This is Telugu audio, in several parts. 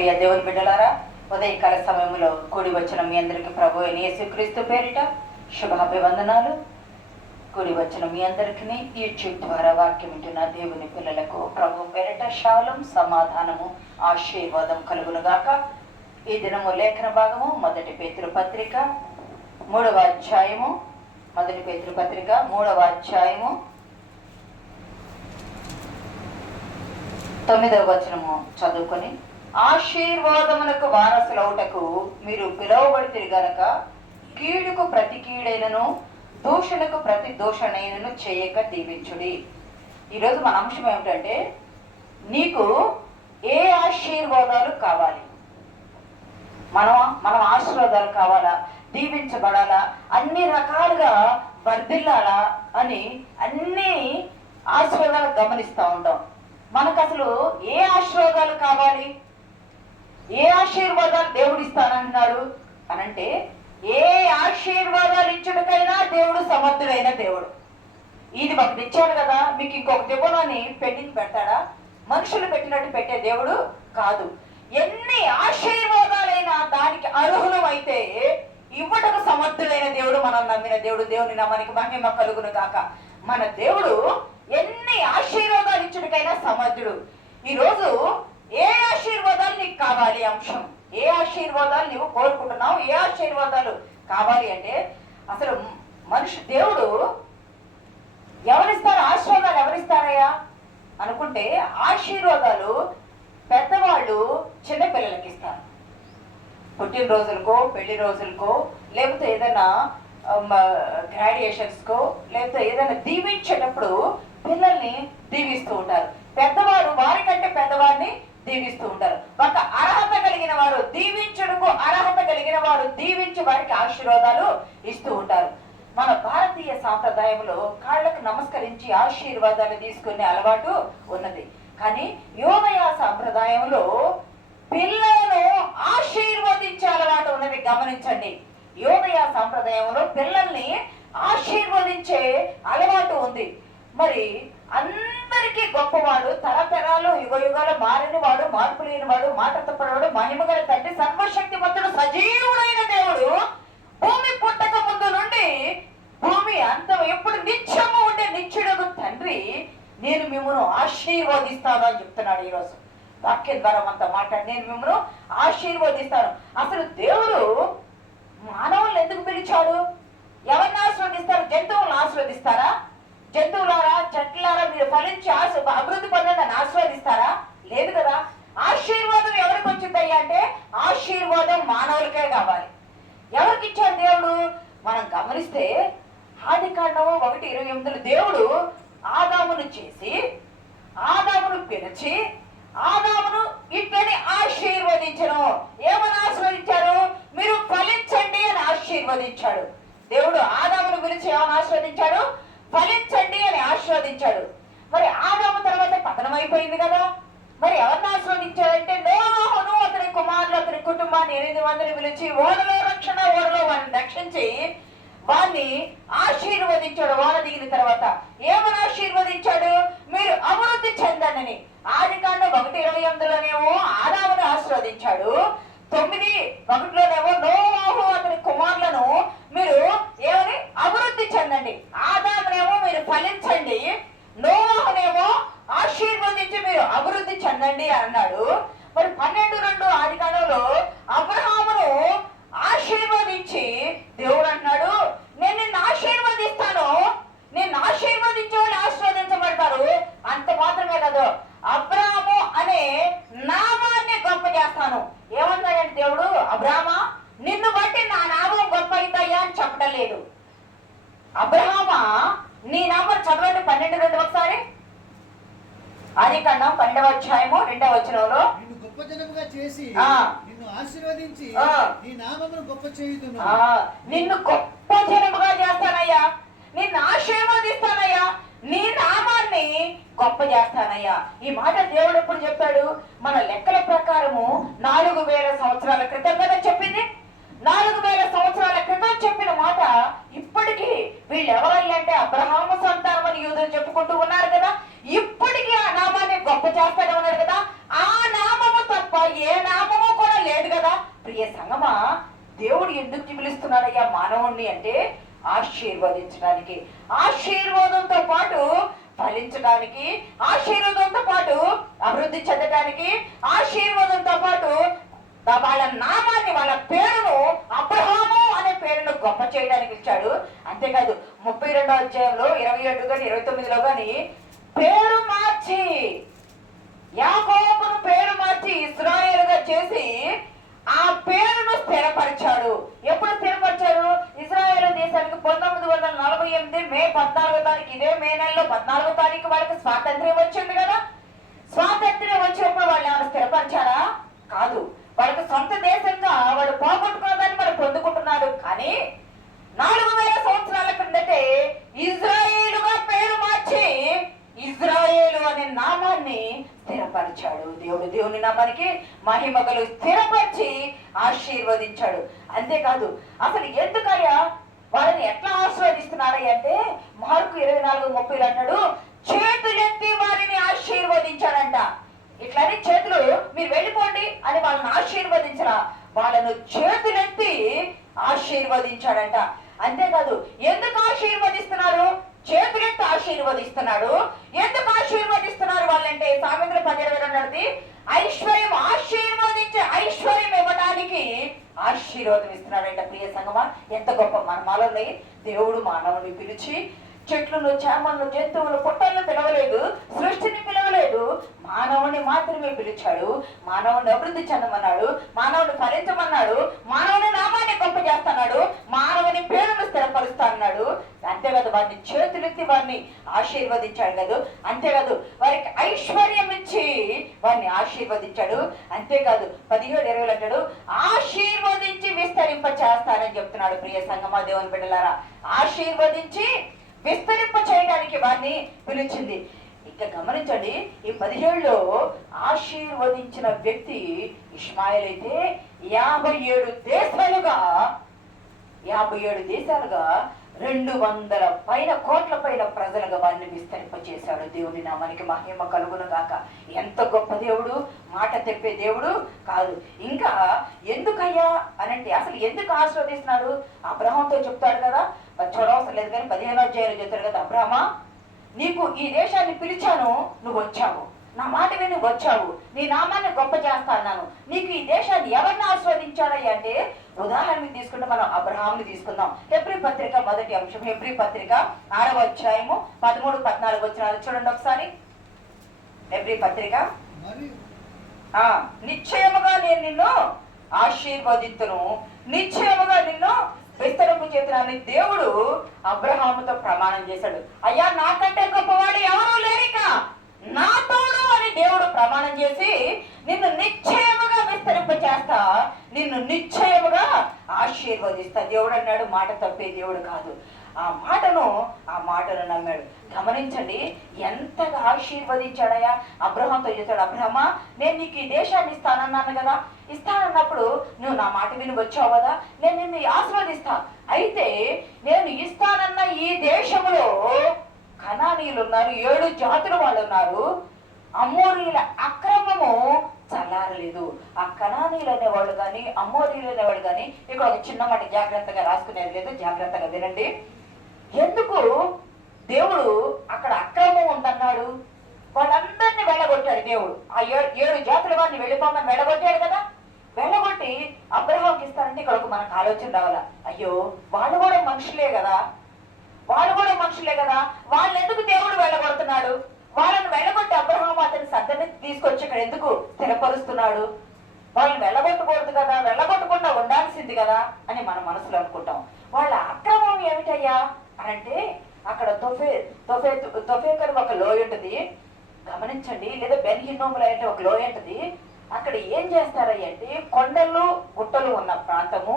ప్రియ దేవుని బిడ్డలారా, ఉదయకాల సమయంలో కూడి వచ్చిన మీ అందరికీ ప్రభు అయిన యేసుక్రీస్తు పేరిట శుభాభివందనాలు. కూడి వచ్చిన మీ అందరికీ యూట్యూబ్ ద్వారా వాక్యం వింటున్న దేవుని పిల్లలకు ప్రభు పేరిట శాలం, సమాధానము, ఆశీర్వాదం కలుగునుగాక. ఈ దినము లేఖన భాగము మొదటి పేతురు పత్రిక 3వ అధ్యాయము, మొదటి పేతురు పత్రిక 3వ అధ్యాయము 9వ వచనము చదువుకొని, ఆశీర్వాదమునకు వారసులవుటకు మీరు పిలువబడితిరి గనక కీడుకు ప్రతి కీడైనను దూషణకు ప్రతి దూషణైనను చేయక దీవించుడి. ఈరోజు మన అంశం ఏమిటంటే, నీకు ఏ ఆశీర్వాదాలు కావాలి? మనం ఆశీర్వాదాలు కావాలా, దీవించబడాలా, అన్ని రకాలుగా వర్ధిల్లాలా అని అన్ని ఆశీర్వాదాలు గమనిస్తూ ఉంటాం. మనకు అసలు ఏ ఆశీర్వాదాలు కావాలి, ఏ ఆశీర్వాదాలు దేవుడు ఇస్తానంటున్నాడు అనంటే, ఏ ఆశీర్వాదాలు ఇచ్చుటకైనా దేవుడు సమర్థుడైన దేవుడు. ఇది మాకు ఇచ్చాడు కదా, మీకు ఇంకొకటి ఇవ్వనని పెండింగ్ పెడతాడా? మనుషులు పెట్టినట్టు పెట్టే దేవుడు కాదు. ఎన్ని ఆశీర్వాదాలైనా దానికి అర్హులం అయితే ఇవ్వటకు సమర్థుడైన దేవుడు, మనం నమ్మిన దేవుడు. దేవుని నామానికి మహిమ కలుగును గాక. మన దేవుడు ఎన్ని ఆశీర్వాదాలు ఇచ్చుడికైనా సమర్థుడు. ఈరోజు ఏ ఆశీర్వాదాలు నీకు కావాలి? అంశం, ఏ ఆశీర్వాదాలు నీవు కోరుకుంటున్నావు, ఏ ఆశీర్వాదాలు కావాలి అంటే, అసలు దేవుడు ఎవరిస్తారు? ఆశీర్వాదాలు ఎవరిస్తారయ్యా అనుకుంటే, ఆశీర్వాదాలు పెద్దవాళ్ళు చిన్నపిల్లలకి ఇస్తారు. పుట్టినరోజులకో, పెళ్లి రోజులకో, లేకపోతే ఏదైనా గ్రాడ్యుయేషన్స్కో, లేకపోతే ఏదైనా దీవించేటప్పుడు పిల్లల్ని దీవిస్తూ ఉంటారు. పెద్దవారు వారికంటే పెద్దవారిని దీవిస్తూ ఉంటారు. ఒక అర్హత కలిగిన వారు, దీవించుటకు అర్హత కలిగిన వారు దీవించి వారికి ఆశీర్వాదాలు ఇస్తూ ఉంటారు. మన భారతీయ సాంప్రదాయంలో కాళ్ళకు నమస్కరించి ఆశీర్వాదాలు తీసుకునే అలవాటు ఉన్నది. కానీ యోదయ సాంప్రదాయంలో పిల్లలను ఆశీర్వదించే అలవాటు ఉన్నది. గమనించండి, యోదయ సాంప్రదాయంలో పిల్లల్ని ఆశీర్వదించే అలవాటు ఉంది. మరి అందరికీ గొప్పవాడు, తరతరాలు యుగయుగాలు మారిన వాడు, మార్పు లేని వాడు, మాట తప్పనివాడు, మహిమగల తండ్రి, సర్వశక్తిమంతుడు, సజీవుడైన దేవుడు, భూమి పుట్టక ముందు నుండి భూమి అంతం ఎప్పుడు నిత్యము ఉండే నిత్యుడగు తండ్రి, నేను మిమ్మల్ని ఆశీర్వదిస్తాను అని చెప్తున్నాడు. ఈరోజు వాక్యం ద్వారా మనతో మాట్లాడి, నేను మిమ్మల్ని ఆశీర్వదిస్తాను. అసలు దేవుడు మానవులను ఎందుకు పిలిచాడు? ఎవరిని ఆశీర్వదిస్తారు? జంతువులను ఆశీర్వదిస్తారా? జంతువులారా, చెట్లారా, మీరు ఫలించి అభివృద్ధి పొందండి అని ఆశీర్వదిస్తారా? లేదు కదా. ఆశీర్వాదం ఎవరికి వచ్చిందయ్యా అంటే, ఆశీర్వాదం మానవులకే కావాలి. ఎవరికి ఇచ్చాడు దేవుడు? మనం గమనిస్తే ఆదికాండము 1:28 దేవుడు ఆదామును చేసి, ఆదామును పిలిచి, ఆదామును ఇట్లని ఆశీర్వదించను. ఏమని ఆశీర్వదించారు? మీరు ఫలించండి అని ఆశీర్వదించాడు. దేవుడు ఆదామును పిలిచి ఏమని ఆశీర్వదించాడు? ఫలించండి అని ఆశీర్వదించాడు. మరి ఆదాము తర్వాత పతనం అయిపోయింది కదా. మరి ఎవరిని ఆశీర్వదించాడంటే, నోహును, అతని కుమారులు, అతని కుటుంబాన్ని 8 మందిని పిలిచి ఓడలో వారిని రక్షించి వారిని ఆశీర్వదించాడు. ఓడ దిగిన తర్వాత ఏమని ఆశీర్వదించాడు? మీరు అభివృద్ధి చెందండి. ఆదికాండం 1:28లోనేమో ఆదామును ఆశీర్వదించాడు. 9:1లోనేమో నోహు, అతని కుమారులను మీరు ఏమని అభివృద్ధి చెందండి. ఆదామునేమో మీరు ఫలించండి, నోహునేమో ఆశీర్వదించి మీరు అభివృద్ధి చెందండి అన్నాడు. మరి 12:2 ఆదికాండంలో అబ్రహామును ఆశీర్వదించి దేవుడు అన్నాడు, నేను నిన్ను ఆశీర్వదిస్తాను, నిన్ను ఆశీర్వదించే వాళ్ళు ఆశీర్వదించబడతారు. అంత మాత్రమే కాదు, అబ్రాము అనే నామాన్ని గొప్ప చేస్తాను. ఏమన్నాడంటే దేవుడు, అబ్రామా, నిన్ను బట్టి నా నామం గొప్ప అవుతాయా అని చెప్పడం లేదు. అబ్రహామా, నీ నామం చదవండి 12:2 ఒకసారి. ఆదికాండం 12వ అధ్యాయము 2వ వచనంలో, నిన్ను గొప్ప జనముగా చేసి నిన్ను ఆశీర్వదించి నీ నామమును గొప్ప చేయుదును. నిన్ను గొప్ప జనముగా చేస్తానయ్యా, నిన్ను ఆశీర్వదిస్తానయ్యా, నీ నామాన్ని గొప్ప చేస్తానయ్యా. ఈ మాట దేవుడు ఎప్పుడు చెప్పాడు? మన లెక్కల ప్రకారము 4000 సంవత్సరాల క్రితం కదా చెప్పింది. 4000 సంవత్సరాల క్రితం చెప్పిన మాట ఇప్పటికీ వీళ్ళు ఎవరయ్యా అంటే అబ్రహాము సంతానం అని యూదులు చెప్పుకుంటూ ఉన్నారు కదా. ఇప్పటికీ ఆ నామాన్ని గొప్ప చేస్తాడు అన్నాడు కదా. ఆ నామము తప్ప ఏ నామం మానవుణ్ణి అంటే ఆశీర్వదించడానికి, ఆశీర్వాదంతో పాటు ఫలించడానికి, ఆశీర్వాదంతో పాటు అభివృద్ధి చెందడానికి, ఆశీర్వాదంతో పాటు వాళ్ళ నామాన్ని, వాళ్ళ పేరును, అబ్రహాము అనే పేరును గొప్ప చేయడానికి ఇచ్చాడు. అంతేకాదు 32వ అధ్యాయంలో 27 కానీ 29లో కానీ పేరు మార్చి, యాకోబును పేరు మార్చి ఇశ్రాయేలుగా చేసి ఆ పేరును స్థిరపరిచాడు. ఎప్పుడు స్థిరపరిచారు? ఇశ్రాయేలు దేశానికి 1948 మే 14వ తారీఖు, ఇదే మే నెలలో 14వ తారీఖు వాళ్ళకి స్వాతంత్ర్యం వచ్చింది కదా. స్వాతంత్ర్యం వచ్చినప్పుడు వాళ్ళు ఏమైనా స్థిరపరిచారా? కాదు. వాళ్ళకి సొంత దేశంగా వాడు పోగొట్టుకోవడానికి మనం పొందుకుంటున్నాడు. కానీ 4000 సంవత్సరాల క్రిందటే ఇజ్రాయేలుగా పేరు మార్చి ఇజ్రాయేలు అనే నామాన్ని స్థిరపరిచాడు. దేవుని నామానికి మహిమగలు స్థిరపరిచి ఆశీర్వదించాడు. అంతేకాదు, అసలు ఎందుకయ్యా వాళ్ళని ఎట్లా ఆశీర్వదిస్తున్నారయ్య అంటే మార్కు 24:30 అన్నాడు, చేతులెత్తి వారిని ఆశీర్వదించాడంట. ఇట్లానే చేతులు మీరు వెళ్ళిపోండి అని వాళ్ళని ఆశీర్వదించరా, వాళ్ళను చేతులెత్తి ఆశీర్వదించాడంట. అంతేకాదు, ఎందుకు ఆశీర్వదిస్తున్నారు? చేతులెత్తి ఆశీర్వదిస్తున్నాడు. ఎందుకు ఆశీర్వదిస్తున్నారు వాళ్ళంటే సామెతలు 10:22 ఐశ్వర్యం, ఆశీర్వదించే ఐశ్వర్యం ఇవ్వడానికి ఆశీర్వాదం ఇస్తున్నాడంట. ప్రియ సంగమా, ఎంత గొప్ప మర్మాలున్నాయి. దేవుడు మానవుని పిలిచి చెట్లను, చేమలను, జంతువులు, పుట్టలను పిలవలేదు, సృష్టిని పిలవలేదు, మానవుని మాత్రమే పిలిచాడు. మానవుని అభివృద్ధి చెందమన్నాడు, మానవుని ఫలించమన్నాడు, మానవుని నామాన్ని గొప్ప చేస్తున్నాడు, మానవుని పేరును స్థిరపరుస్తా అన్నాడు. అంతేకాదు, వారిని చేతులెత్తి వారిని ఆశీర్వదించాడు కదా. అంతేకాదు, వారికి ఐశ్వర్యం ఇచ్చి వారిని ఆశీర్వదించాడు. అంతేకాదు 17:20 అంటాడు, ఆశీర్వదించి విస్తరింప చేస్తానని చెప్తున్నాడు. ప్రియ సంగమా, దేవుని బిడ్డలారా, ఆశీర్వదించి విస్తరింప చేయడానికి వారిని పిలిచింది. ఇక గమనించండి, ఈ 17లో ఆశీర్వదించిన వ్యక్తి ఇష్మాయేల్ అయితే 57 దేశాలుగా 200 కోట్ల పైన ప్రజలుగా వారిని విస్తరింప చేశాడు. దేవుని నామానికి మహిమ కలుగును గాక. ఎంత గొప్ప దేవుడు, మాట తెప్పే దేవుడు కాదు. ఇంకా ఎందుకయ్యా అనంటే అసలు ఎందుకు ఆశీర్వదిస్తున్నాడు? అబ్రహాంతో చెప్తాడు కదా, చూడవసరం లేదు కానీ 15వ అధ్యాయంలో చెప్తాడు కదా, అబ్రహమా నీకు ఈ దేశాన్ని పిలిచాను, నువ్వు వచ్చావు, నా మాట విని వచ్చావు, నీ నామాన్ని గొప్ప చేస్తా అన్నాను. నీకు ఈ దేశాన్ని ఎవరిని ఆస్వాదించాడయ్యా అంటే ఉదాహరణ తీసుకుంటే మనం అబ్రహాంని తీసుకుందాం. హెబ్రీ పత్రిక మొదటి అంశం, హెబ్రీ పత్రిక 6వ అధ్యాయము 13-14 వచనాలు చూడండి ఒకసారి. హెబ్రీ పత్రిక, నిశ్చయముగా నేను నిన్ను ఆశీర్వదింతును, నిశ్చయముగా నిన్ను విస్తరింపు చేతునని దేవుడు అబ్రహాముతో ప్రమాణం చేశాడు. అయ్యా, నాకంటే గొప్పవాడు ఎవరూ లేరిక, నా తోడు అని దేవుడు ప్రమాణం చేసి నిన్ను నిశ్చయముగా విస్తరింప చేస్తా, నిన్ను నిశ్చయముగా ఆశీర్వదిస్తా. దేవుడు అన్నాడు, మాట తప్పే దేవుడు కాదు. ఆ మాటను నమ్మాడు. గమనించండి, ఎంతగా ఆశీర్వదించాడయ్యా. అబ్రహాంతో చేశాడు, అబ్రహమా నేను నీకు ఈ దేశాన్ని ఇస్తానన్నాను కదా, ఇస్తానన్నప్పుడు నువ్వు నా మాట విని వచ్చావు కదా, నేను నిన్ను ఆశీర్వదిస్తా. అయితే నేను ఇస్తానన్న ఈ దేశంలో కనానీయులు ఉన్నారు, 7 జాతుల వాళ్ళు ఉన్నారు. అమోరీల అక్రమము చల్లారలేదు. ఆ కనానీయులు అనేవాళ్ళు కానీ, అమోరీలు అనేవాళ్ళు కానీ, ఇక్కడ ఒక చిన్న మాట జాగ్రత్తగా రాసుకునేది లేదు, జాగ్రత్తగా వినండి. ఎందుకు దేవుడు అక్కడ అక్రమం ఉందన్నాడు? వాళ్ళందరినీ వెళ్ళగొట్టాడు దేవుడు. ఆ 7 జాతుల వారిని వెళ్ళిపోమని వెళ్ళగొట్టాడు కదా. వెళ్ళగొట్టి అబ్రహాంకి ఇస్తానంటే ఇక్కడ ఒక మనకు ఆలోచన రావాలా, అయ్యో వాళ్ళు కూడా మనుషులే కదా, వాళ్ళు ఎందుకు దేవుడు వెళ్ళగొడుతున్నాడు? వాళ్ళని వెళ్ళగొట్టి అబ్రహాం అతని సద్దని తీసుకొచ్చి ఇక్కడ ఎందుకు స్థిరపరుస్తున్నాడు? వాళ్ళని వెళ్ళగొట్టకూడదు కదా, వెళ్ళగొట్టకుండా ఉండాల్సింది కదా అని మన మనసులో అనుకుంటాం. వాళ్ళ అక్రమం ఏమిటయ్యా అంటే అక్కడ తొఫేకర్ ఒక లోయ ఉంటుంది, గమనించండి, లేదా బెన్ హిన్నోములు అంటే ఒక లోయ ఉంటుంది. అక్కడ ఏం చేస్తారంటే కొండలు గుట్టలు ఉన్న ప్రాంతము,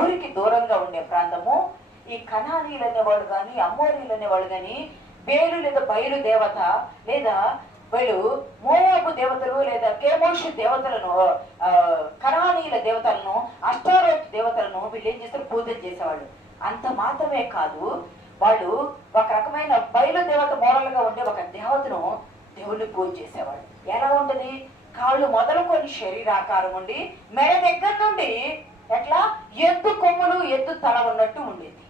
ఊరికి దూరంగా ఉండే ప్రాంతము. ఈ కనానీలు అనేవాడు కానీ, అమోరీలు అనేవాడు కానీ, బేలు లేదా బయలు దేవత లేదా వీళ్ళు మోయాబు దేవతలు లేదా కేమోషు దేవతలను, కనానీయుల దేవతలను, అష్టారోత్ దేవతలను వీళ్ళు ఏం చేస్తారు? పూజలు చేసేవాళ్ళు. అంత మాత్రమే కాదు, వాళ్ళు ఒక రకమైన బయలు దేవత మోడల్గా ఉండే ఒక దేవతను దేవుణ్ణి పూజ చేసేవాళ్ళు. ఎలా ఉంటది? కాళ్ళు మొదలుకొని శరీరాకారం ఉండి మెడ దగ్గర నుండి ఎట్లా ఎద్దు కొమ్ములు ఎద్దు తల ఉన్నట్టు ఉండేది.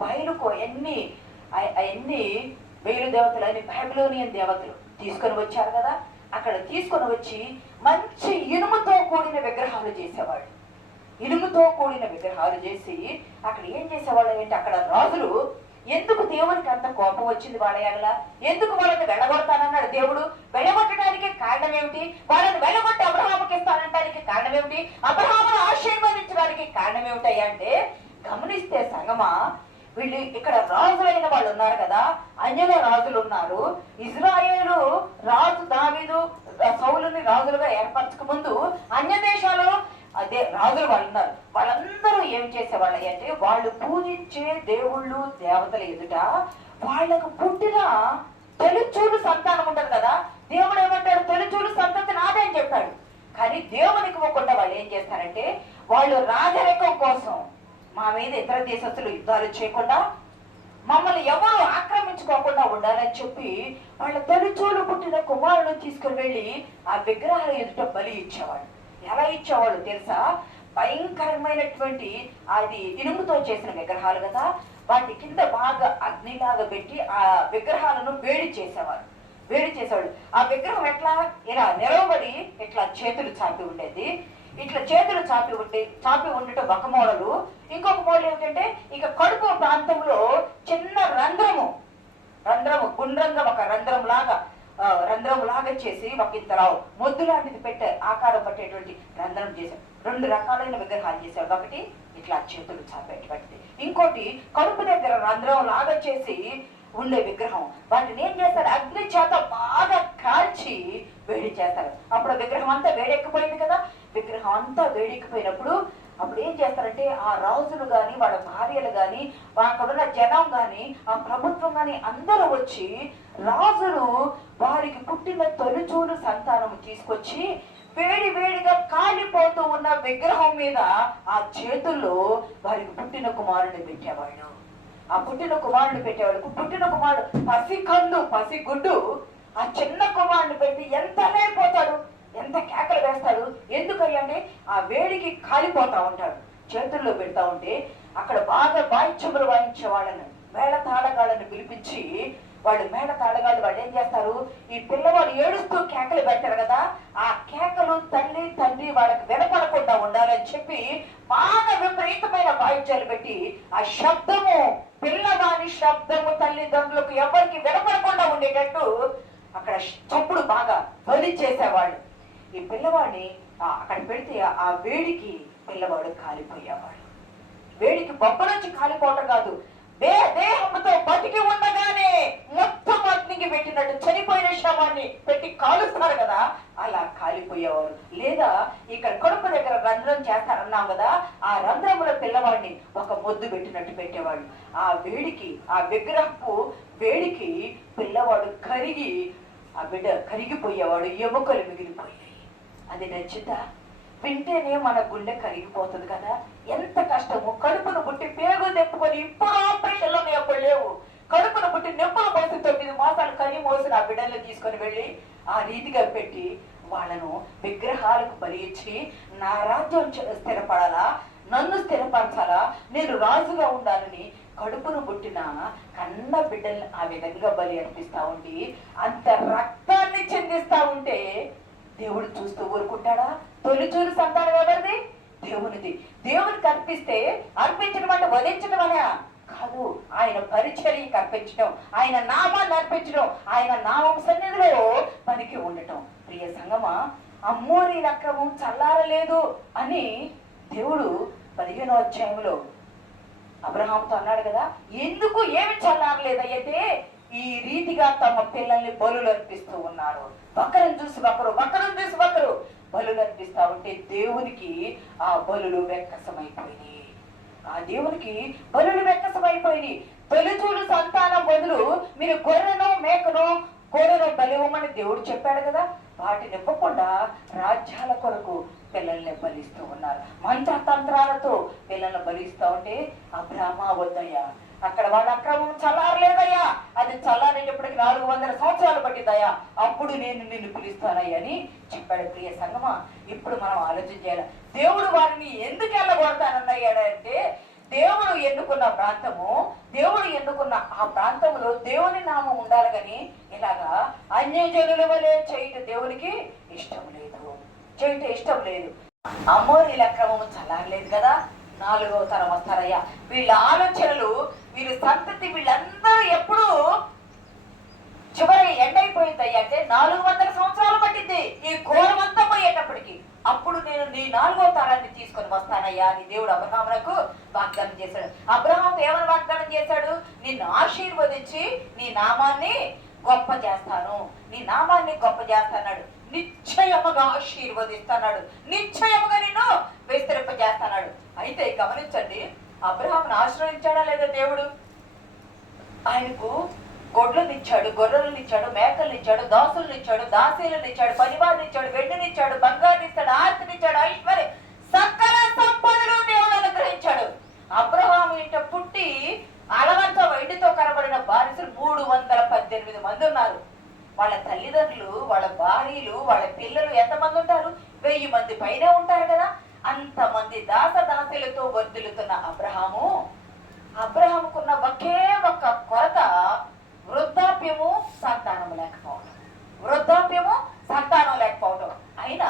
బయలుకో ఎన్ని బయలు దేవతలు అని బైబిలోనియన్ దేవతలు తీసుకొని వచ్చారు కదా. అక్కడ తీసుకొని వచ్చి మంచి ఇనుముతో కూడిన విగ్రహాలు చేసేవాళ్ళు. ఇనుముతో కూడిన విగ్రహాలు చేసి అక్కడ ఏం చేసేవాళ్ళు ఏంటి, అక్కడ రాజులు ఎందుకు దేవునికి అంత కోపం వచ్చింది వాళ్ళ ఎడల, ఎందుకు వాళ్ళని వెళ్ళగొడతానన్నాడు దేవుడు, వెళ్ళగొట్టడానికి కారణం ఏమిటి, వాళ్ళని వెళ్ళగొట్టి అబ్రహాముకి ఇస్తానంటానికి కారణం ఏమిటి, అబ్రహామును ఆశీర్వదించడానికి కారణం ఏమిటయ్యా అంటే, గమనిస్తే సంగమా వీళ్ళు ఇక్కడ రాజులైన వాళ్ళు ఉన్నారు కదా, అన్యుల రాజులు ఉన్నారు. ఇజ్రాయేలు రాజు దావీదు సౌలుని రాజులుగా ఏర్పరచక ముందు అన్య దేశాలలో అదే రాజులు వాళ్ళు ఉన్నారు. వాళ్ళందరూ ఏం చేసేవాళ్ళు అంటే, వాళ్ళు పూజించే దేవుళ్ళు దేవతల ఎదుట వాళ్ళకు పుట్టిన తొలిచూలు సంతానం ఉంటుంది కదా, దేవుడు ఏమంటాడు, తొలిచూలు సంతతి నాదే అని చెప్పాడు. కానీ దేవునికి ఇవ్వకుండా వాళ్ళు ఏం చేస్తారంటే, వాళ్ళు రాజరికం కోసం మా మీద ఇతర దేశస్తులు యుద్ధాలు చేయకుండా మమ్మల్ని ఎవరు ఆక్రమించుకోకుండా ఉండాలని చెప్పి వాళ్ళ తొలిచూలు పుట్టిన కుమారులను తీసుకుని వెళ్ళి ఆ విగ్రహాల ఎదుట బలి ఇచ్చేవాళ్ళు. ఎలా ఇచ్చేవాళ్ళు తెలుసా, భయంకరమైనటువంటి అది ఇనుముతో చేసిన విగ్రహాలు కదా, వాటి కింద బాగా అగ్నిలాగా పెట్టి ఆ విగ్రహాలను వేడి చేసేవారు. ఆ విగ్రహం ఎట్లా ఇలా నిలవబడి ఇట్లా చేతులు చాపి ఉండేది. ఇట్లా చేతులు చాపి ఉండటం ఒక మోడలు. ఇంకొక మోడల్ ఏమిటంటే, ఇక కడుపు ప్రాంతంలో చిన్న రంధ్రము గుండ్రంగా ఒక రంధ్రం లాగా చేసి ఒక ఇంతరావు మొద్దు లాంటిది పెట్టే ఆకారం పట్టేటువంటి రంధ్రం చేశారు. 2 రకాలైన విగ్రహాలు చేశారు. ఒకటి ఇట్లా చేతులు చాపేటువంటిది, ఇంకోటి కడుపు దగ్గర రంధ్రం లాగా చేసి ఉండే విగ్రహం. వాటిని ఏం చేస్తారు, అగ్ని చేత బాగా కాల్చి వేడి చేస్తారు. అప్పుడు విగ్రహం అంతా వేడెక్కిపోయింది కదా. విగ్రహం అంతా వేడెక్కిపోయినప్పుడు అప్పుడు ఏం చేస్తారంటే, ఆ రాజులు గాని వాళ్ళ భార్యలు గాని అక్కడున్న జనం గాని ఆ ప్రభుత్వం గాని అందరూ వచ్చి రాజులు వారికి పుట్టిన తొలిచూలు సంతానం తీసుకొచ్చి వేడిగా కాలిపోతూ ఉన్న విగ్రహం మీద ఆ చేతుల్లో వారికి పుట్టిన కుమారుని పెట్టేవాళ్ళు. ఆ పుట్టిన కుమారుడు పసిగుడ్డు ఆ చిన్న కుమారుని పెట్టి ఎంత లేకపోతాడు, ఎంత కేకలు వేస్తాడు. ఎందుకంటే ఆ వేడికి కాలిపోతా ఉంటాడు. చేతుల్లో పెడతా ఉంటే అక్కడ బాగా వాయిద్యములు వాయించే వాళ్ళని మేళతాళగాళ్ళని పిలిపించి వాళ్ళు ఏం చేస్తారు, ఈ పిల్లవాడు ఏడుస్తూ కేకలు పెట్టారు కదా, ఆ కేకలు తల్లి వాళ్ళకి వినపడకుండా ఉండాలని చెప్పి బాగా విపరీతమైన వాయిద్యాలు పెట్టి ఆ శబ్దము, పిల్లవాడి శబ్దము తల్లిదండ్రులకు ఎవరికి వినపడకుండా ఉండేటట్టు అక్కడ చప్పుడు బాగా బలి చేసేవాళ్ళు. ఈ పిల్లవాడిని అక్కడ పెడితే ఆ వేడికి పిల్లవాడు కాలిపోయేవాడు. వేడికి బొబ్బ నుంచి కాలిపోవటం కాదు, దేహంతో బతికి ఉండగానే మొత్తం అగ్నికి పెట్టినట్టు చనిపోయిన శవాన్ని పెట్టి కాలుస్తారు కదా, అలా కాలిపోయేవారు. లేదా ఇక్కడ కడుపు దగ్గర రంధ్రం చేస్తారన్నాం కదా, ఆ రంధ్రముల పిల్లవాడిని ఒక మొద్దు పెట్టినట్టు పెట్టేవాళ్ళు. ఆ వేడికి, ఆ విగ్రహపు వేడికి పిల్లవాడు కరిగి ఆ బిడ్డ కరిగిపోయేవాడు, ఎముకలు మిగిలిపోయాయి. అది నచ్చిందా? వింటేనే మన గుండె కరిగిపోతుంది కదా. ఎంత కష్టము, కడుపును పుట్టి పేగు తెప్పుకొని ఇప్పుడు ఆపరేషన్లో ఎప్పుడు లేవు, కడుపును పుట్టి నొప్పులు పోసి 9 మాసాలు కని మోసిన ఆ బిడ్డలు తీసుకొని వెళ్ళి ఆ రీతిగా పెట్టి వాళ్ళను విగ్రహాలకు బలి ఇచ్చి, నా రాజ్యం స్థిరపడాలా, నన్ను స్థిరపరచాలా, నేను రాజుగా ఉండాలని కడుపును పుట్టిన కన్న బిడ్డల్ని ఆ విధంగా బలి అర్పిస్తా ఉండి అంత రక్తాన్ని చెందిస్తా ఉంటే దేవుడు చూస్తూ ఊరుకుంటాడా? తొలిచూలు సంతానం ఎవరిది? దేవునిది. దేవునికి అర్పించడం అంటే వధించడం అనే కాదు, ఆయన పరిచర్యకి అర్పించడం, ఆయన నామాన్ని అర్పించడం, ఆయన నామం సన్నిధిలో పనికి ఉండటం. ప్రియ సంగమా, అమ్మోరి అక్రమం చల్లారలేదు అని దేవుడు 15వ అధ్యాయంలో అబ్రహాముతో అన్నాడు కదా. ఎందుకు ఏమి చల్లారలేదైతే ఈ రీతిగా తమ పిల్లల్ని బలులు అర్పిస్తూ ఉన్నారు. ఒకరిని చూసి ఒకరు బలులు అర్పిస్తా ఉంటే దేవునికి ఆ బలులు వెక్కసమైపోయినాయి. తొలిచూలు సంతానం బదులు మీరు గొర్రెను మేకను కోడెను బలివ్వమని దేవుడు చెప్పాడు కదా. వాటిని ఇవ్వకుండా రాజ్యాల కొరకు పిల్లల్ని బలిస్తూ ఉన్నారు. మంత్రతంత్రాలతో పిల్లల్ని బలిస్తూ ఉంటే అబ్రహ్మ వద్దయ్యా, అక్కడ వాళ్ళ అక్రమం చల్లారలేదయ్యా, అది చల్లారేటప్పటికి 400 సంవత్సరాలు పట్టిందయ్యా, అప్పుడు నేను నిన్ను పిలుస్తానయ్యా అని చెప్పాడు. ప్రియ సంగమా, ఇప్పుడు మనం ఆలోచన చేయాలి. దేవుడు వారిని ఎందుకు వెళ్ళగొడతానన్నాడంటే, దేవుడు ఎన్నుకున్న ప్రాంతము, దేవుడు ఎన్నుకున్న ఆ ప్రాంతంలో దేవుని నామం ఉండాలి, కానీ ఇలాగా అన్యజనుల వలె చేయట దేవునికి ఇష్టం లేదు, చేయట ఇష్టం లేదు. అమోరీల అక్రమము చల్లారలేదు కదా, 4వ తరం వస్తారయ్యా. వీళ్ళ ఆలోచనలు, వీళ్ళ సంతతి, వీళ్ళందరూ ఎప్పుడు చివరి ఎండ్ అయిపోయిందయ్యా అంటే 400 సంవత్సరాలు పట్టింది ఈ ఘోరమంతా పోయేటప్పటికి. అప్పుడు నేను నీ 4వ తరాన్ని తీసుకొని వస్తానయ్యా అని దేవుడు అబ్రహామునకు వాగ్దానం చేశాడు. అబ్రహాము ఏమని వాగ్దానం చేశాడు? నిన్ను ఆశీర్వదించి నీ నామాన్ని గొప్ప చేస్తాను, నీ నామాన్ని గొప్ప చేస్తాడు, నిశ్చయముగా ఆశీర్వదిస్తాడు, నిశ్చయముగా నిన్ను విస్తరింపజేస్తాడు. అయితే గమనించండి, అబ్రహామును ఆశీర్వదించాడా లేదా దేవుడు? ఆయనకు గొడ్లనిచ్చాడు, గొర్రెలనిచ్చాడు, మేకలనిచ్చాడు, దాసులనిచ్చాడు, దాసీలనిచ్చాడు, పనివారినిచ్చాడు, వెండినిచ్చాడు, బంగారునిచ్చాడు, ఆస్తినిచ్చాడు, ఐశ్వర్యం, సకల సంపదలు దేవుడు అనుగ్రహించాడు. అబ్రహాము ఇంట పుట్టి అలవంత వెండితో కనబడిన బానిసలు 318 మంది ఉన్నారు. వాళ్ళ తల్లిదండ్రులు, వాళ్ళ భార్యలు, వాళ్ళ పిల్లలు ఎంతమంది ఉంటారు? 1000 మంది పైనే ఉంటారు కదా. అంతమంది దాసదాసులతో వర్ధిల్లుతున్న అబ్రహాముకున్న ఒకే ఒక్క కొరత వృద్ధాప్యము, సంతానం లేకపోవడం. వృద్ధాప్యము, సంతానం లేకపోవడం. అయినా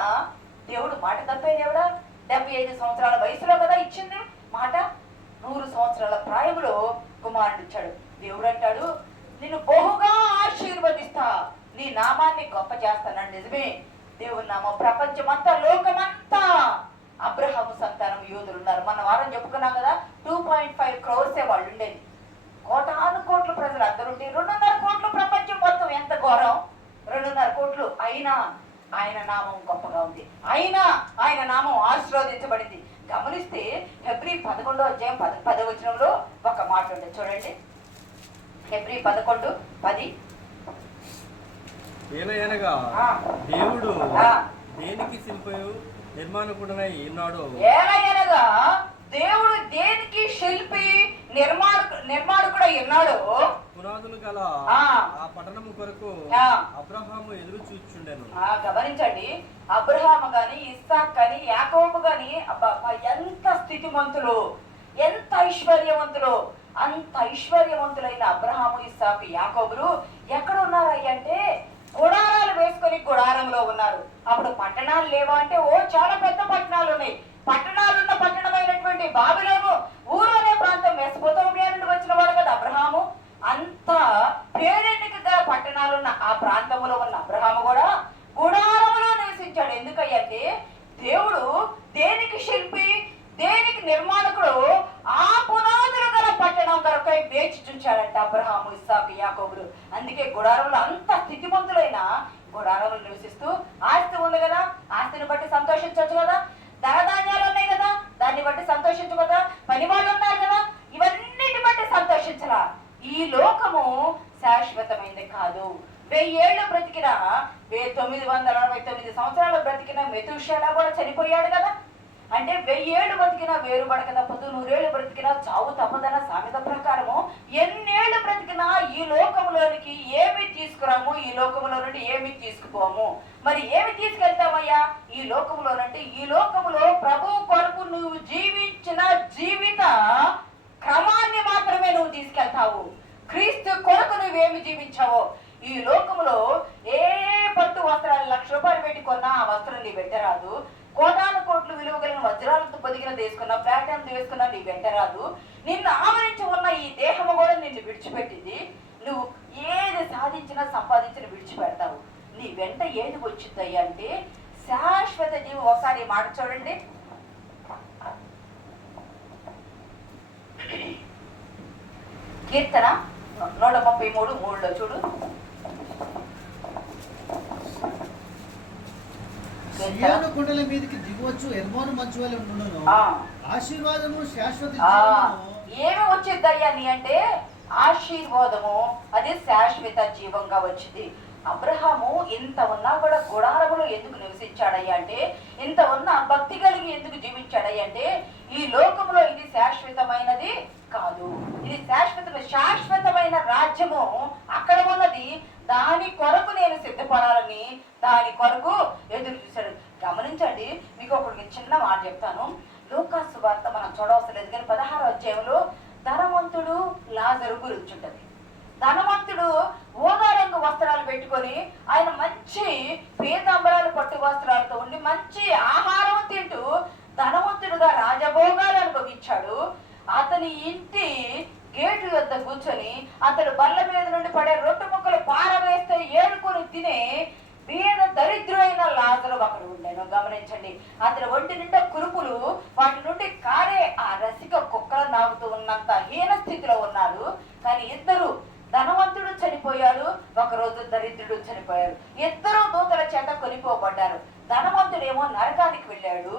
దేవుడు మాట తప్పే దేవుడా? 75 సంవత్సరాల వయసులో కదా ఇచ్చింది మాట. 100 సంవత్సరాల ప్రాయంలో కుమారుడు ఇచ్చాడు. దేవుడు అంటాడు, నిన్ను బహుగా ఆశీర్వదిస్తా, నీ నామాన్ని గొప్ప చేస్తానని. నిజమే, దేవుని నామం ప్రపంచమంతా, లోకమంతా అబ్రహాము సంతానం యోధులు ఉన్నారు. మన వారం చెప్పుకున్నాం కదా, 2.5 crores వాళ్ళు ఉండేది. కోటాను కోట్ల ప్రజలు అందరూ ఉంటే 2.5 కోట్లు ప్రపంచం మొత్తం. ఎంత ఘోరం! 2.5 కోట్లు. అయినా ఆయన నామం గొప్పగా ఉంది, అయినా ఆయన నామం ఆశీర్వదించబడింది. గమనిస్తే హెబ్రీ 11వ అధ్యాయం 10వ వచనంలో ఒక మాట ఉంది, చూడండి. హెబ్రీ 11:10. ఏలయనగా దేవుడు దేనికి శిల్పయు నిర్మాణకుడనై ఉన్నాడు. ఏలయనగా దేవుడు దేనికి శిల్పి నిర్మాణకుడై ఉన్నాడు. పునాదులు గల ఆ పట్టణము కొరకు అబ్రహాము ఎదురు చూచుండెను. గమనించండి, అబ్రహాము గాని, ఇస్సాకు గాని, యాకోబు గాని ఎంత స్థితిమంతులు, ఎంత ఐశ్వర్యవంతులు. అంత ఐశ్వర్యవంతులైన అబ్రహాము, ఇస్సాకు, యాకోబులు ఎక్కడ ఉన్నారంటే గుడారాలు వేసుకొని గుడారంలో ఉన్నారు. అప్పుడు పట్టణాలు లేవా అంటే, చాలా పెద్ద పట్టణాలు ఉన్నాయి. పట్టణాలున్న పట్టణమైనటువంటి బాబిలోను ఊరు అనే ప్రాంతం, మెసొపొతామియా నుండి వచ్చిన వాడు కదా అబ్రహాము. అంత పేరెన్నిక గల పట్టణాలున్న ఆ ప్రాంతంలో ఉన్న అబ్రహాము కూడా గుడారములో నివసించాడు. ఎందుకంటే దేవుడు దేనికి శిల్పి, దేనికి నిర్మాణకుడు, ఆ పునాదులు గల పట్టణం కొరకై వేచి చూచాడంట అబ్రహాము, ఇస్సాకు, యాకోబులు. అందుకే గుడారంలో అంత స్థితిమంతులైన గుడారంలో నివసిస్తూ, ఆస్తి ఉంది కదా, ఆస్తిని బట్టి సంతోషించవచ్చు కదా, ధనధాన్యాలు ఉన్నాయి కదా, దాన్ని బట్టి సంతోషించు కదా, పని వాళ్ళు ఉన్నారు కదా, ఇవన్నిటి బట్టి సంతోషించరా. ఈ లోకము శాశ్వతమైంది కాదు. 1000 ఏళ్ళు బ్రతికిన, 969 సంవత్సరాలు బ్రతికిన మెతూషెలా కూడా చనిపోయాడు కదా. అంటే 1000 ఏళ్ళు బ్రతికినా వేరుబడక తప్పదు, 100 ఏళ్ళు బ్రతికినా చావు తప్పదన్న సామెత ప్రకారము ఎన్నేళ్ళు బ్రతికినా ఈ లోకములోనికి ఏమి తీసుకురాము, ఈ లోకములో నుండి ఏమి తీసుకుపోము. మరి ఏమి తీసుకెళ్తామయ్యా ఈ లోకములోనంటే, ఈ లోకములో ప్రభు కొరకు నువ్వు జీవించిన జీవిత క్రమాన్ని మాత్రమే నువ్వు తీసుకెళ్తావు. క్రీస్తు కొరకు నువ్వేమి జీవించావో. ఈ లోకములో ఏ పట్టు వస్త్రాలు 1,00,000 రూపాయలు పెట్టి కొన్నా ఆ వస్త్రం నీ వెంట రాదు. కోటాను కోట్లు విలువ కలిగిన వజ్రాలతో పొదిగిన తీసుకున్నా, ప్లాటినం తీసుకున్నా నీ వెంట రాదు. నిన్ను ఆవరించి ఉన్న ఈ దేహము కూడా నిన్ను విడిచిపెట్టింది. నువ్వు ఏది సాధించినా సంపాదించినా విడిచిపెడతావు. నీ వెంట ఏది వచ్చిందయ్యా అంటే శాశ్వత జీవం. ఒకసారి ఈ మాట చూడండి, కీర్తన 133:3 చూడు. సియోను కొండల మీదకి దిగవచ్చు, ఎర్మోను మంచు వలె ఉండును. ఆశీర్వాదము శాశ్వత. ఏమి వచ్చిందయ్యా నీ అంటే ఆశీర్వాదము, అది శాశ్వత జీవంగా వచ్చింది. అబ్రహాము ఇంత ఉన్నా కూడా గుడారములో ఎందుకు నివసించాడయ్యా అంటే, ఇంత ఉన్న భక్తి కలిగి ఎందుకు జీవించాడయ్యా అంటే, ఈ లోకంలో ఇది శాశ్వతమైనది కాదు. ఇది శాశ్వతమైన రాజ్యము అక్కడ ఉన్నది. దాని కొరకు నేను సిద్ధపడాలని దాని కొరకు ఎదురు చూశాడు. గమనించండి, మీకు ఒకటి చిన్న మాట చెప్తాను. లూకా సువార్త మనం చూడవలసిన లేదు కానీ 16వ అధ్యాయంలో ధనవంతుడు లాజరు గురించి ఉంటుంది. ధనవంతుడు ఊదా రంగు వస్త్రాలు పెట్టుకొని ఆయన మంచి పీతాంబరాలు పట్టు వస్త్రాలతో ఉండి మంచి ఆహారం తింటూ ధనవంతుడుగా రాజభోగాలు అనుభవించాడు. అతని ఇంటి గేటు వద్ద కూర్చొని అతడు బల్ల మీద నుండి పడే రొట్టె ముక్కలు పారవేస్తే ఏడుకొని తినే పేద దరిద్రుడైన లాజరు ఒకడు ఉండేను. గమనించండి, అతని ఒంటి నిండా కురుపులు, వాటి నుండి కారే ఆ రసిక కుక్కలు నాగుతూ ఉన్నంత హీన స్థితిలో ఉన్నాడు. కానీ ఇద్దరు, ధనవంతుడు చనిపోయాడు, ఒకరోజు దరిద్రుడు చనిపోయాడు. ఇద్దరు దూతల చేత కొనిపోబడ్డారు. ధనవంతుడేమో నరకానికి వెళ్ళాడు,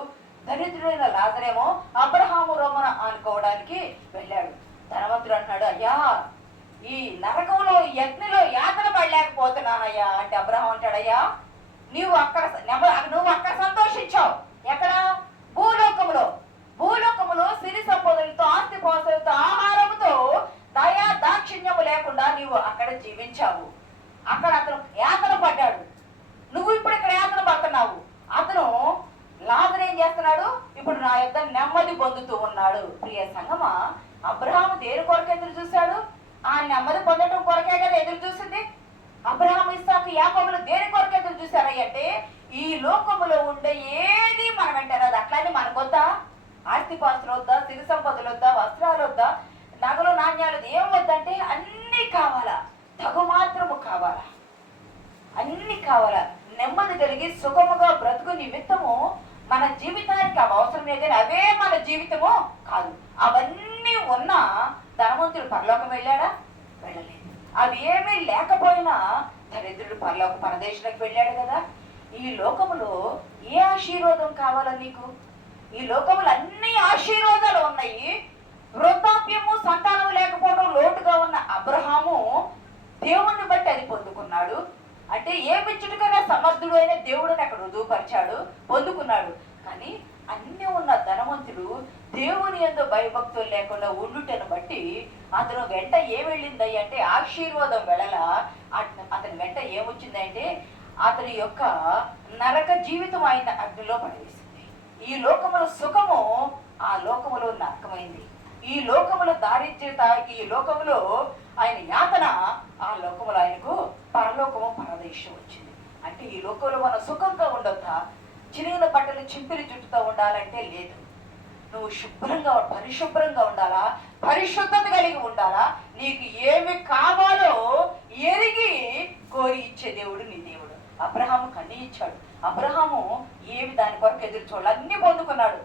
దరిద్రుడైన లాజరేమో అబ్రహాము రోమన ఆనుకోవడానికి వెళ్ళాడు. ధనవంతుడు అంటున్నాడు, అయ్యా ఈ నరకంలో యజ్ఞలో యాతన పడలేకపోతున్నానయ్యా అంటే అబ్రహాం అంటాడయ్యా నువ్వు అక్కడ సంతోషించావు. ఎక్కడ? భూలోకములో సిరి సంపదలతో, ఆస్తి పోసలతో, ఆహారముతో, దయా దాక్షిణ్యము లేకుండా నీవు అక్కడ జీవించావు. అక్కడ అతను యాతన పడ్డాడు. నువ్వు ఇప్పుడు ఇక్కడ యాతన పడుతున్నావు. అతను లాజరు ఏం చేస్తున్నాడు? ఇప్పుడు నా యొద్ద నెమ్మది పొందుతూ ఉన్నాడు. ప్రియ సంగమా, అబ్రహాము దేని కొరకు ఎదురు చూశాడు? ఆ నెమ్మది పొందడం కొరకే కదా ఎదురు చూసింది. అబ్రహాము, ఇస్సాకు, యాకోబులు దేని కొరకు ఎదురు చూశారంటే ఈ లోకములో ఉండే ఏది మనం వెంటారు అది అట్లానే మనకొద్దా? ఆస్తిపాస్తులు వద్దా, సిరి సంపదలు వద్దా, వస్త్రాలు వద్దా, నగలు నాణ్యాలు ఏం వద్దంటే అన్ని కావాలా, తగు మాత్రము కావాలా, అన్ని కావాలా. నెమ్మది కలిగి సుఖముగా బ్రతుకు నిమిత్తము మన జీవితానికి అవి అవసరమే కానీ అవే మన జీవితము కాదు. అవన్నీ ఉన్నా ధనవంతుడు పరలోకం వెళ్ళాడా? వెళ్ళలేదు. అవి ఏమీ లేకపోయినా దరిద్రుడు పరదేశానికి వెళ్ళాడు కదా. ఈ లోకములో ఏ ఆశీర్వాదం కావాలా నీకు? ఈ లోకములు అన్ని ఆశీర్వాదాలు ఉన్నాయి. వృద్ధాప్యము, సంతానం లేకపోవడం లోటుగా ఉన్న అబ్రహాము దేవుణ్ణి బట్టి అది పొందుకున్నాడు. అంటే ఏ పిచ్చుటికైనా సమర్థుడు అయిన దేవుడిని అక్కడ రుజువుపరిచాడు, పొందుకున్నాడు. కానీ అన్ని ఉన్న ధనవంతుడు దేవుని యందు భయభక్తులు లేకుండా ఉండుటను బట్టి అతను వెంట ఏం వెళ్ళింది అంటే ఆశీర్వాదం వెళ్ళలా. అతని వెంట ఏమొచ్చిందంటే అతని యొక్క నరక జీవితం ఆయన అగ్నిలో పడవేసింది. ఈ లోకముల సుఖము ఆ లోకములో నరకమైంది. ఈ లోకముల దారిద్ర్యత, ఈ లోకములో ఆయన యాతన, ఆ లోకములో ఆయనకు పరలోకము పరదేశం వచ్చింది. అంటే ఈ లోకంలో మనం సుఖంగా ఉండొద్దా? చిరిగిన బట్టలు చింపిరి జుట్టుతో ఉండాలంటే లేదు. నువ్వు శుభ్రంగా పరిశుభ్రంగా ఉండాలా, పరిశుద్ధత కలిగి ఉండాలా. నీకు ఏమి కావాలో ఎరిగి కోరి ఇచ్చే దేవుడు నీ దేవుడు. అబ్రహాము కన్నీ ఇచ్చాడు. అబ్రహాము ఏమి దాని కొరకు ఎదురు చూడాలి, అన్ని పొందుకున్నాడు,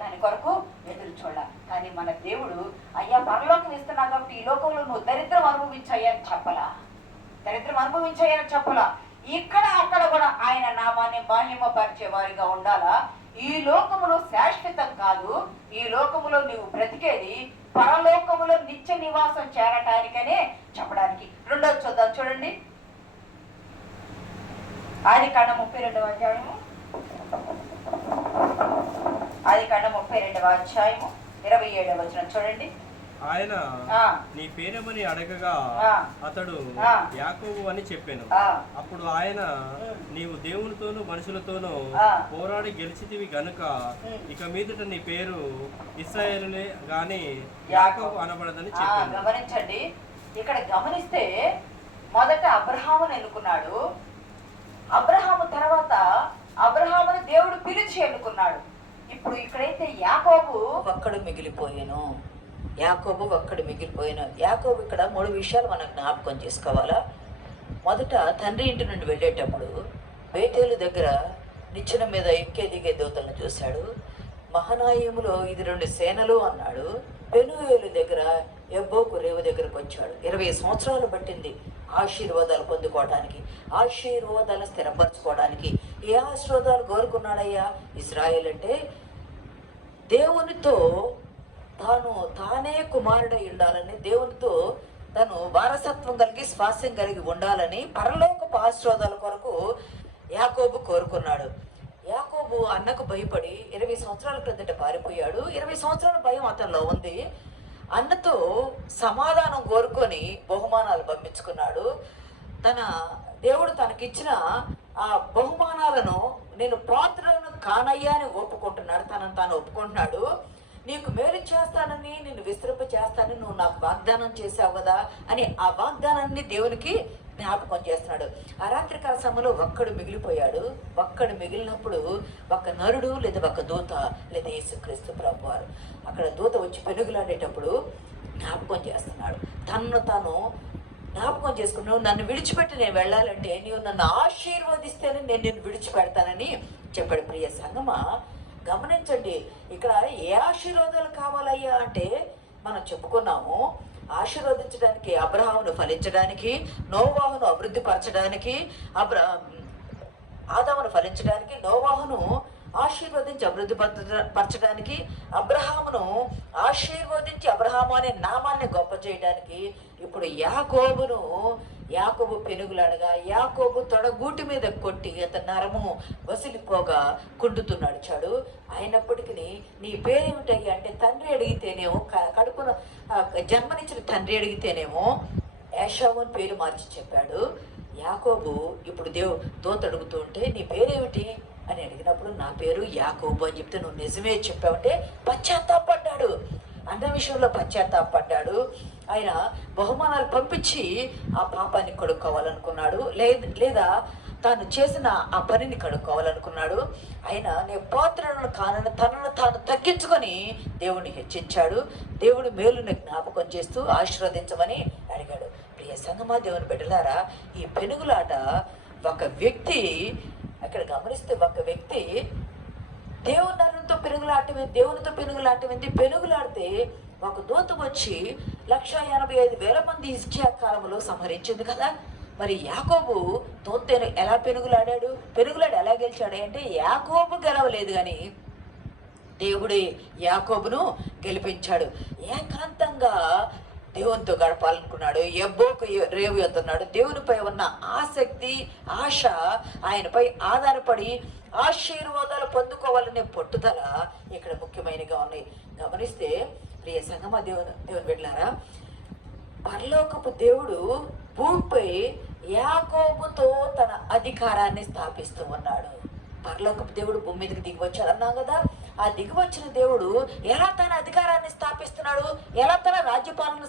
దాని కొరకు ఎదురు చూడాలి. కానీ మన దేవుడు అయ్యా పరలోకం ఇస్తున్నావు కాబట్టి ఈ లోకంలో నువ్వు దరిద్రం అనుభవించాయని చెప్పలా. ఇక్కడ అక్కడ కూడా ఆయన నామాన్ని మహిమపరిచే వారిగా ఉండాలా. ఈ లోకములో శాశ్వతం కాదు. ఈ లోకములో నీవు బ్రతికేది పరలోకములో నిత్య నివాసం చేరటానికనే చెప్పడానికి. రెండోది చూద్దాం, చూడండి. ఆదికాండం 32వ అధ్యాయము, ఆదికాండం 32వ అధ్యాయము 27వ వచనం చూడండి. ఆయన నీ పేరేమని అడగగా అతడు యాకోబు అని చెప్పాను. అప్పుడు ఆయన నీవు దేవునితోనూ మనుషులతోనూ పోరాడి గెలిచితివి గనుక ఇక మీదట నీ పేరు ఇశ్రాయేలులే గాని యాకోబు అనబడదని చెప్పాను. గమనించండి, ఇక్కడ గమనిస్తే మొదట అబ్రహామును ఎన్నుకున్నాడు. అబ్రహాము తర్వాత అబ్రహామును దేవుడు పిలిచి ఎన్నుకున్నాడు. ఇప్పుడు ఇక్కడైతే యాకోబు ఒక్కడు మిగిలిపోయాను. యాకోబు ఇక్కడ 3 విషయాలు మనం జ్ఞాపకం చేసుకోవాలా. మొదట తండ్రి ఇంటి నుండి వెళ్ళేటప్పుడు బేతేలు దగ్గర నిచ్చెన మీద ఎక్కే దిగే దూతలను చూశాడు. మహనాయిములో ఇది 2 సేనలు అన్నాడు. పెనుయేలు దగ్గర ఎబ్బోకు రేవు దగ్గరకు వచ్చాడు. 20 సంవత్సరాలు పట్టింది ఆశీర్వాదాలు పొందుకోవడానికి, ఆశీర్వాదాలు స్థిరపరచుకోవడానికి. ఏ ఆశీర్వాదాలు కోరుకున్నాడయ్యా? ఇశ్రాయేల్ అంటే దేవునితో తానే కుమారుడై ఉండాలని, దేవునితో తను వారసత్వం కలిగి స్వాస్యం కలిగి ఉండాలని పరలోకపు ఆశీర్వాదాల కొరకు యాకోబు కోరుకున్నాడు. యాకోబు యాకోబు అన్నకు భయపడి 20 సంవత్సరాల క్రిందట పారిపోయాడు. 20 సంవత్సరాల భయం అతనిలో ఉంది. అన్నతో సమాధానం కోరుకొని బహుమానాలు పంపించుకున్నాడు. తన దేవుడు తనకిచ్చిన ఆ బహుమానాలను నేను పాత్రలను కానయ్యా అని ఒప్పుకుంటున్నాడు. తనను తాను ఒప్పుకుంటున్నాడు. నీకు మేలు చేస్తానని, నిన్ను విస్తృంప చేస్తానని నువ్వు నాకు వాగ్దానం చేశావు కదా అని ఆ వాగ్దానాన్ని దేవునికి జ్ఞాపకం చేస్తున్నాడు. ఆ రాత్రికాల సమయంలో ఒక్కడు మిగిలిపోయాడు. ఒక్కడు మిగిలినప్పుడు ఒక నరుడు లేదా ఒక దూత లేదా యేసుక్రీస్తు ప్రభువారు అక్కడ దూత వచ్చి పెనుగులాడేటప్పుడు జ్ఞాపకం చేస్తున్నాడు. తనను తాను జ్ఞాపకం చేసుకున్నావు. నన్ను విడిచిపెట్టి నేను వెళ్ళాలంటే నీవు నన్ను ఆశీర్వదిస్తేనే నేను నిన్ను విడిచిపెడతానని చెప్పాడు. ప్రియ సంగమా, గమనించండి, ఇక్కడ ఏ ఆశీర్వాదాలు కావాలయ్యా అంటే మనం చెప్పుకున్నాము. ఆశీర్వదించడానికి అబ్రహామును ఫలించడానికి, నోవాహును అభివృద్ధి పరచడానికి, ఆదామును ఫలించడానికి, నోవాహును ఆశీర్వదించి అభివృద్ధి పరచడానికి, అబ్రహామును ఆశీర్వదించి అబ్రహాము అనే నామాన్ని గొప్ప చేయడానికి, ఇప్పుడు యాకోబు పెనుగులాడగా యాకోబు తొడగూటి మీద కొట్టి అతని నరము వసిలిపోగా కుండుతున్నాడు చాడు. అయినప్పటికీ నీ పేరేమిటయ్యా అంటే తండ్రి అడిగితేనేమో, కడుపున జన్మనిచ్చిన తండ్రి అడిగితేనేమో ఏశావు అని పేరు మార్చి చెప్పాడు. యాకోబు ఇప్పుడు దూత అడుగుతూ ఉంటే నీ పేరేమిటి అని అడిగినప్పుడు నా పేరు యాకోబు అని చెప్తే నువ్వు నిజమే చెప్పావంటే పశ్చాత్తాపడ్డాడు. అన్న విషయంలో పశ్చాత్తాపడ్డాడు. ఆయన బహుమానాలు పంపించి ఆ పాపాన్ని కడుక్కోవాలనుకున్నాడు, లేదా తాను చేసిన ఆ పనిని కడుక్కోవాలనుకున్నాడు. ఆయన నేను పాత్రలను కానని తనను తాను తగ్గించుకొని దేవుణ్ణి హెచ్చించాడు. దేవుడు మేలుని జ్ఞాపకం చేస్తూ ఆశీర్వదించమని అడిగాడు. ప్రియ సంగమా, దేవుని బిడ్డలారా, ఈ పెనుగులాట ఒక వ్యక్తి అక్కడ గమనిస్తే ఒక వ్యక్తి దేవునితో పెనుగులాటమైంది. పెనుగులాడితే ఒక దూత వచ్చి 185,000 మంది హిజ్కియా కాలంలో సంహరించింది కదా. మరి యాకోబు దూతను ఎలా పెనుగులాడాడు ఎలా గెలిచాడు అంటే యాకోబు గెలవలేదు కానీ దేవుడే యాకోబును గెలిపించాడు. ఏకాంతంగా దేవునితో గడపాలనుకున్నాడు. ఎబ్బోకు రేవు ఎత్తున్నాడు. దేవునిపై ఉన్న ఆసక్తి, ఆశ, ఆయనపై ఆధారపడి ఆశీర్వాదాలు పొందుకోవాలనే పట్టుదల ఇక్కడ ముఖ్యమైనగా ఉన్నాయి. గమనిస్తే ప్రియ సంగమా, దేవుని బిడ్డలారా, పరలోకపు దేవుడు భూమిపై యాకోబుతో తన అధికారాన్ని స్థాపిస్తూ ఉన్నాడు. పరలోకపు దేవుడు భూమి మీదకి దిగి వచ్చాడు అన్నాం కదా. ఆ దిగి వచ్చిన దేవుడు ఎలా తన అధికారాన్ని స్థాపిస్తున్నాడు, ఎలా తన రాజ్యపాలన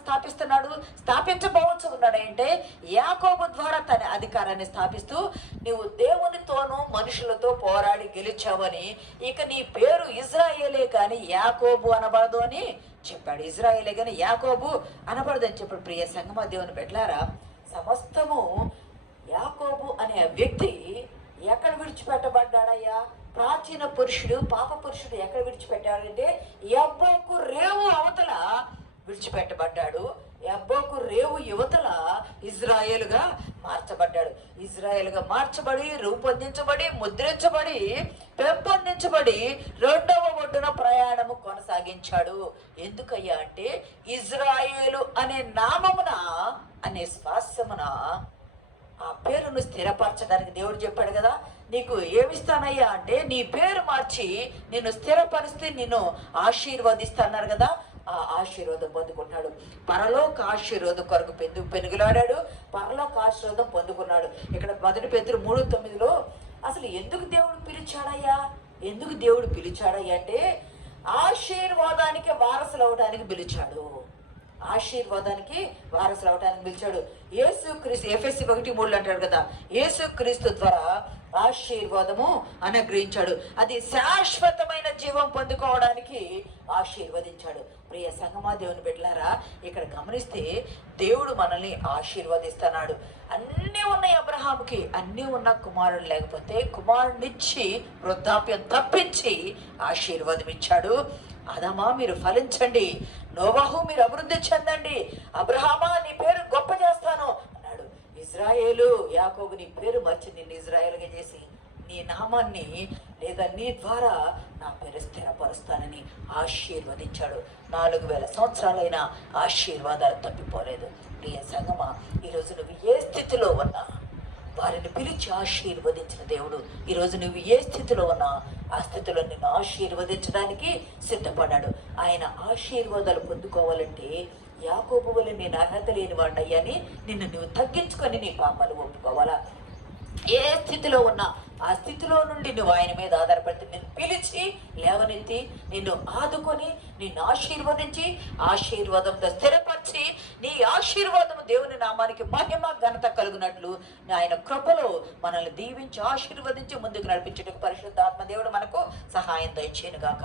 స్థాపించబోవచ్చు ఉన్నాడు అంటే యాకోబు ద్వారా తన అధికారాన్ని స్థాపిస్తూ నీవు దేవునితోనూ మనుషులతో పోరాడి గెలిచావని, ఇక నీ పేరు ఇజ్రాయేలే కానీ యాకోబు అనబడదు అని చెప్పాడు. ఇజ్రాయేలే కానీ యాకోబు అనబడదని చెప్పాడు. ప్రియ సంగమా, దేవుని బిడ్డలారా, సమస్తము యాకోబు అనే వ్యక్తి ఎక్కడ విడిచిపెట్టబడ్డాడయ్యా? ప్రాచీన పురుషుడు, పాప పురుషుడు ఎక్కడ విడిచిపెట్టాడంటే యబ్బోకు రేవు అవతల విడిచిపెట్టబడ్డాడు. యబ్బోకు రేవు యువతల ఇజ్రాయేలుగా మార్చబడ్డాడు. ఇజ్రాయేలుగా మార్చబడి, రూపొందించబడి, ముద్రించబడి, పెంపొందించబడి రెండవ ఒడ్డున ప్రయాణము కొనసాగించాడు. ఎందుకయ్యా అంటే ఇజ్రాయేలు అనే నామమున, అనే శ్వాసమున ఆ పేరును స్థిరపరచడానికి దేవుడు చెప్పాడు కదా. నీకు ఏమిస్తానయ్యా అంటే నీ పేరు మార్చి నిన్ను స్థిరపరిస్తే నిన్ను ఆశీర్వదిస్తాన్నారు కదా. ఆ ఆశీర్వాదం పొందుకున్నాడు. పరలోక ఆశీర్వాదం కొరకు పెనుగులాడాడు. పరలోక ఆశీర్వాదం పొందుకున్నాడు. ఇక్కడ 1 పేతురు 3:9 అసలు ఎందుకు దేవుడు పిలిచాడయ్యా అంటే ఆశీర్వాదానికి వారసులు అవడానికి పిలిచాడు. యేసుక్రీస్తు ఎఫెసీ 1:3 అంటాడు కదా, యేసుక్రీస్తు ద్వారా ఆశీర్వాదము అనుగ్రహించాడు. అది శాశ్వతమైన జీవం పొందుకోవడానికి ఆశీర్వదించాడు. ప్రియ సంగమా, దేవుని బిడ్డలారా, ఇక్కడ గమనిస్తే దేవుడు మనల్ని ఆశీర్వదిస్తున్నాడు. అన్నీ ఉన్నాయి అబ్రహాముకి, అన్నీ ఉన్న కుమారుడు లేకపోతే కుమారుడిచ్చి వృద్ధాప్యం తప్పించి ఆశీర్వాదం ఇచ్చాడు. ఆదామా మీరు ఫలించండి, నోవాహు మీరు అభివృద్ధి చెందండి, అబ్రహామా నీ పేరు గొప్ప చేస్తాను అన్నాడు. ఇజ్రాయేలు, యాకోబు నీ పేరు మార్చి నిన్ను ఇజ్రాయేలుగా చేసి నీ నామాన్ని లేదా నీ ద్వారా నా పేరు స్థిరపరుస్తానని ఆశీర్వదించాడు. 4000 సంవత్సరాలైనా ఆశీర్వాదాలు తప్పిపోలేదు. ప్రియ సంగమా, ఈరోజు నువ్వు ఏ స్థితిలో ఉన్నా వారిని పిలిచి ఆశీర్వదించిన దేవుడు ఈరోజు నువ్వు ఏ స్థితిలో ఉన్నా ఆ స్థితిలో నిన్ను ఆశీర్వదించడానికి సిద్ధపడ్డాడు. ఆయన ఆశీర్వాదాలు పొందుకోవాలంటే యాకోబు వలె నేను అర్హత లేని వాడినయ్యని నిన్ను నువ్వు తగ్గించుకొని నీ పాపాలు ఒప్పుకోవాలా. ఏ స్థితిలో ఉన్నా ఆ స్థితిలో నుండి నువ్వు ఆయన మీద ఆధారపడితే నిన్ను పిలిచి లేవనెత్తి నిన్ను ఆదుకొని నిన్ను ఆశీర్వదించి ఆశీర్వాదంతో స్థిరపరిచి నీ ఆశీర్వాదము దేవుని నామానికి మహిమ ఘనత కలుగునట్లు ఆయన కృపలో మనల్ని దీవించి ఆశీర్వదించి ముందుకు నడిపించడానికి పరిశుద్ధాత్మ దేవుడు మనకు సహాయం దయచేయను గాక.